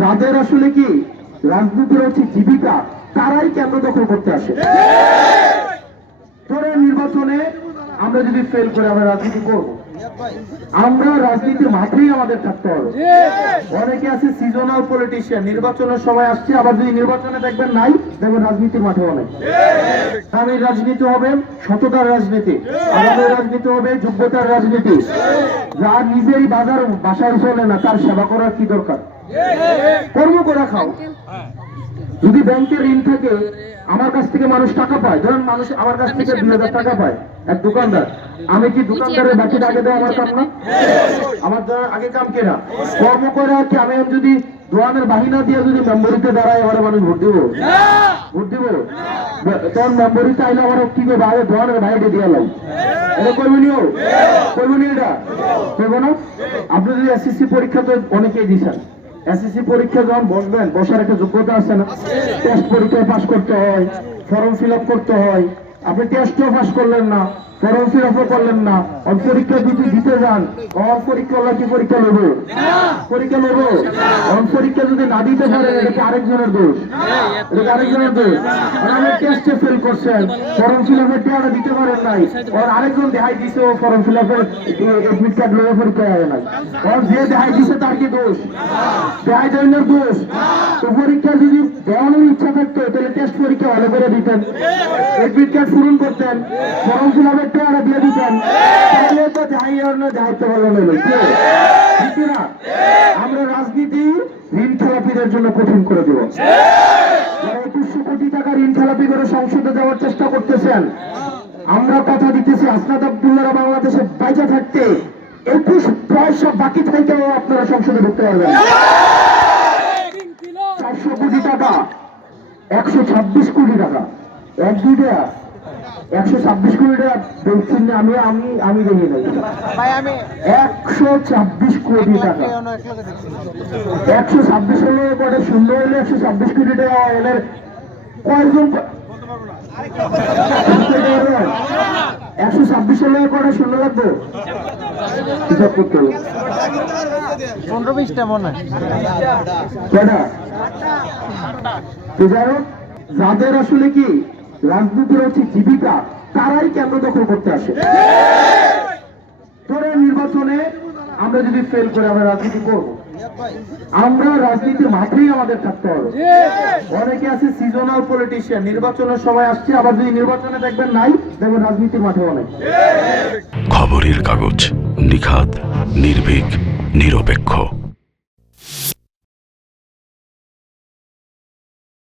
যাদের আসলে কি রাজনীতির হচ্ছে জীবিকা, তারাই কেন্দ্র দখল করতে আসে। ধরে নির্বাচনে আমরা যদি ফেল করে আমরা রাজনীতি করবো, আমরা রাজনীতির মাঠেই আমাদের থাকতে হবে। অনেকে আছে সিজনাল পলিটিশিয়ান, নির্বাচনের সময় আসছে, আবার যদি নির্বাচনে দেখবেন নাই, দেখবেন রাজনীতির মাঠে অনেক। আগামীর রাজনীতি হবে সততার রাজনীতি, আগামীর রাজনীতি হবে যোগ্যতার রাজনীতি। যার নিজেরই বাসায় চলে না, তার সেবা করার কি দরকার? কর্ম করে খাও। যদি ব্যাংকের ঋণ থাকে, আমার কাছ থেকে মানুষ টাকা পায়, ধরেন মানুষ আমার কাছ থেকে 2000 টাকা পায়, এক দোকানদার, আমি কি দোকানদারের বাকি টাকা দেওয়া আমার কাম না? আমার আগে কাম কেনা কর্ম করে আর কি। আমি যদি দোয়ানের বাহিনা দিয়ে যদি মেম্বরিতে দাঁড়ায়, আমার মানুষ ভোট দিব? ভোট দিব? তখন মেম্বরিতে আইলে আমার কি করবো? আগে দোয়ানের বাইরে দিয়ে লাই, এটা করবো নিও, করবো নি? এটা করবো না। আপনি যদি এসএসসি পরীক্ষা তো অনেকেই দিচ্ছেন, এসএসসি পরীক্ষা যখন বসবেন, বসার একটা যোগ্যতা আছে না? টেস্ট পরীক্ষায় পাস করতে হয়, ফর্ম ফিল আপ করতে হয়। আপনি টেস্টও পাস করলেন না, ফর্ম ফিল আপও করলেন না, পরীক্ষা দিতে যান, পরীক্ষা হলো কি পরীক্ষা নেব? পরীক্ষা নেব। পরীক্ষা যদি না দিতে পারেন, এটা কি আরেকজনের দোষ? এটা আরেকজনের দোষ। আপনি টেস্টে ফেল করছেন, ফর্ম ফিল আপের টাকা দিতে পারেন নাই, আরেকজন দেখাই দিছে ও ফর্ম ফিল আপের এডমিট কার্ড লয়ে পরীক্ষায় আয় নাই, যে দেখাই দিছে তার কি দোষ? দেখাই জনের দোষ। তো পরীক্ষা যদি দেওয়ানোর ইচ্ছা থাকতো, তাহলে টেস্ট পরীক্ষা ভালো করে দিতেন, এডমিট কার্ড পূরণ করতেন, ফর্ম ফিল আপের টাকা দিয়ে দিতেন, তাহলে তো দায়িত্ব ভালো নেবে। আমরা রাজনীতি ঋণ খেলাপিদের জন্য কঠিন করে দেব। 2100 কোটি টাকা ঋণ খেলাপি করে সংসদে যাওয়ার চেষ্টা করতেছেন। আমরা কথা দিতেছি, হাসনাত আব্দুল্লাহরা বাংলাদেশে বাইচা থাকতে 21 পয়সা বাকি থাকতেও আপনারা সংসদে ঢুকতে পারবেন। 400 কোটি টাকা, 126 কোটি টাকা, এক দুইটা 126 কোটি টাকা দেখছেন না? আমি দেখি নাই 126 কোটি টাকা। 126 হলে পরে শূন্য হলে 126 কোটি টাকা এলের কয়েকজন? 126 হলে পরে শূন্য লাগবে, হিসাব করতে হবে 15-20টা মনে হয়। যাদের আসলে কি রাজনীতির হচ্ছে জীবিকা, তারাই কেন্দ্র দখল করতে আসে। ধরে নির্বাচনে আমরা যদি ফেল করে আমরা রাজনীতি করবো, আমরা রাজনীতির মাঠেই আমাদের থাকতে হবে। অনেকে আছে সিজনাল পলিটিশিয়ান, নির্বাচনের সময় আসছে, আবার যদি নির্বাচনে দেখবেন নাই, দেখবেন রাজনীতির মাঠে অনেক। খবরের কাগজ, নিখাত, নির্ভীক, নিরপেক্ষ।